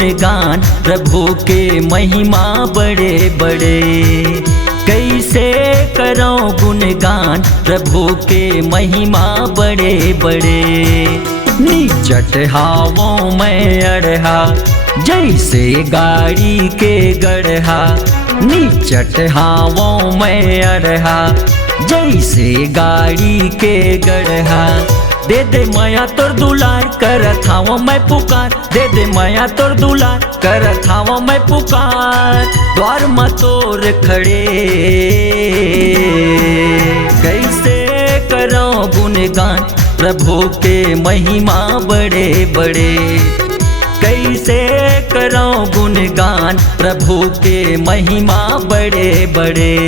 गुणगान प्रभु के महिमा बड़े बड़े। कैसे करो गुणगान प्रभु के महिमा बड़े बड़े। नीचट हावों में अड़हा जैसे गाड़ी के गढ़हा। नीचट हावों में अड़हा जैसे गाड़ी के गढ़हा। दे दे माया तोर दुलार करत हावों मैं पुकार। दे दे माया तोर दुलार करत हावों मैं पुकार। द्वार में तोर खड़े कैसे करो गुणगान प्रभु के महिमा बड़े बड़े। कैसे करो गुणगान प्रभु के महिमा बड़े बड़े।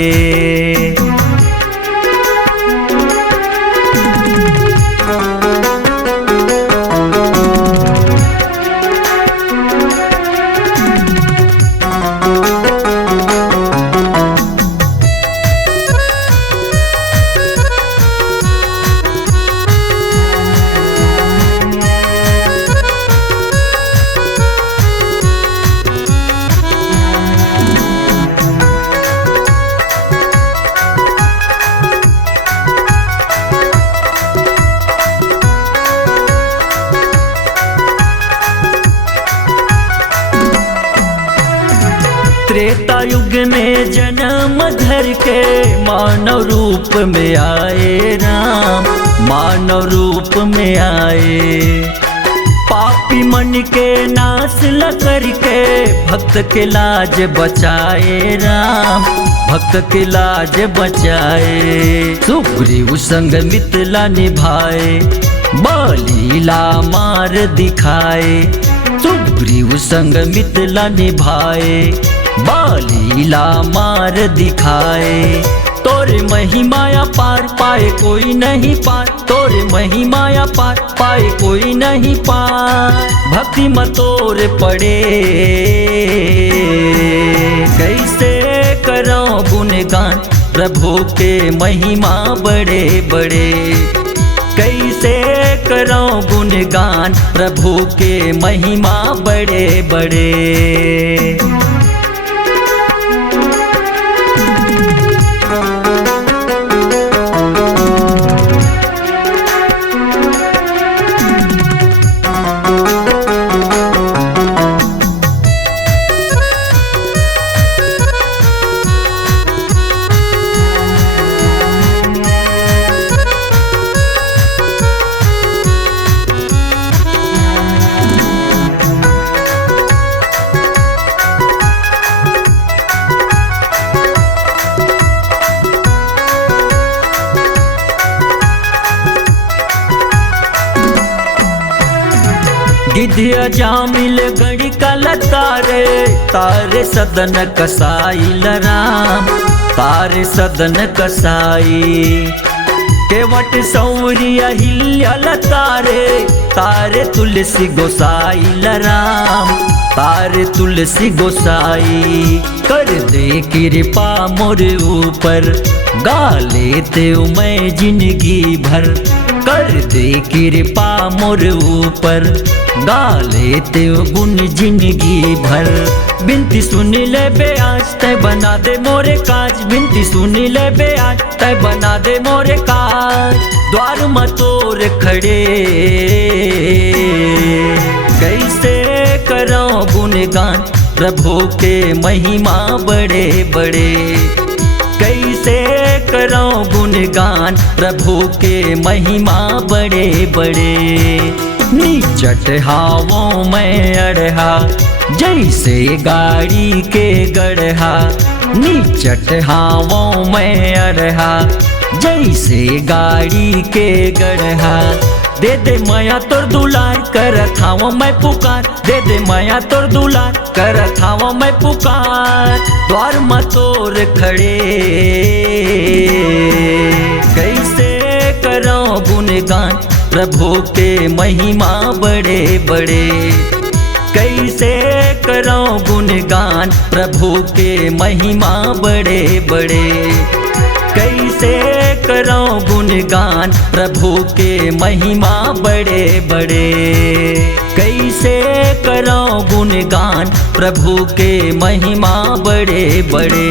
त्रेता युग में जन्म धर के मानव रूप में आए राम। मानव रूप में आए पापी मन के नाश ल करके भक्त के लाज बचाए राम। भक्त के लाज बचाए सुग्रीव संग मिथिला निभाए। बलीला मार दिखाए सुग्रीव संग मिथिला निभाए। बालीला मार दिखाए तोरे महिमाया पार पाए कोई नहीं पार। तोरे महिमाया पार पाए कोई नहीं पार। भक्ति में तोरे पड़े कैसे करो गुणगान प्रभु के महिमा बड़े बड़े। कैसे करो गुणगान प्रभु के महिमा बड़े बड़े। गिद्धिया जामिल गढ़ी कल तारे तारे सदन कसाई राम। तारे सदन कसाई केवट सौरिया हिल तारे तारे तुलसी गोसाई राम। तारे तुलसी गोसाई कर दे कृपा मोर ऊपर। गा लेते मैं जिंदगी भर कर दे कृपा मोर ऊपर। गा लेते गुण जिंदगी भर। बिनती सुन ले बे आज तय बना दे मोरे काज। बिनती सुन ले बे आज तय बना दे मोरे काज। द्वार में तोर खड़े कैसे करो गुणगान प्रभु के महिमा बड़े बड़े। कैसे करो गुणगान प्रभु के महिमा बड़े बड़े। नीचट हावों में अड़हा जैसे गाड़ी के गढ़हा। नीचट हावों में अड़हा जैसे गाड़ी के गढ़हा। दे दे माया तोर दुलार करत हावों मैं पुकार। दे दे माया तोर दुलार करत हावों मैं पुकार। द्वार में तोर खड़े कैसे करो गुणगान प्रभु के महिमा बड़े बड़े। कैसे करो गुणगान प्रभु के महिमा बड़े बड़े। कैसे करो गुणगान प्रभु के महिमा बड़े बड़े, कैसे करो गुणगान प्रभु के महिमा बड़े बड़े।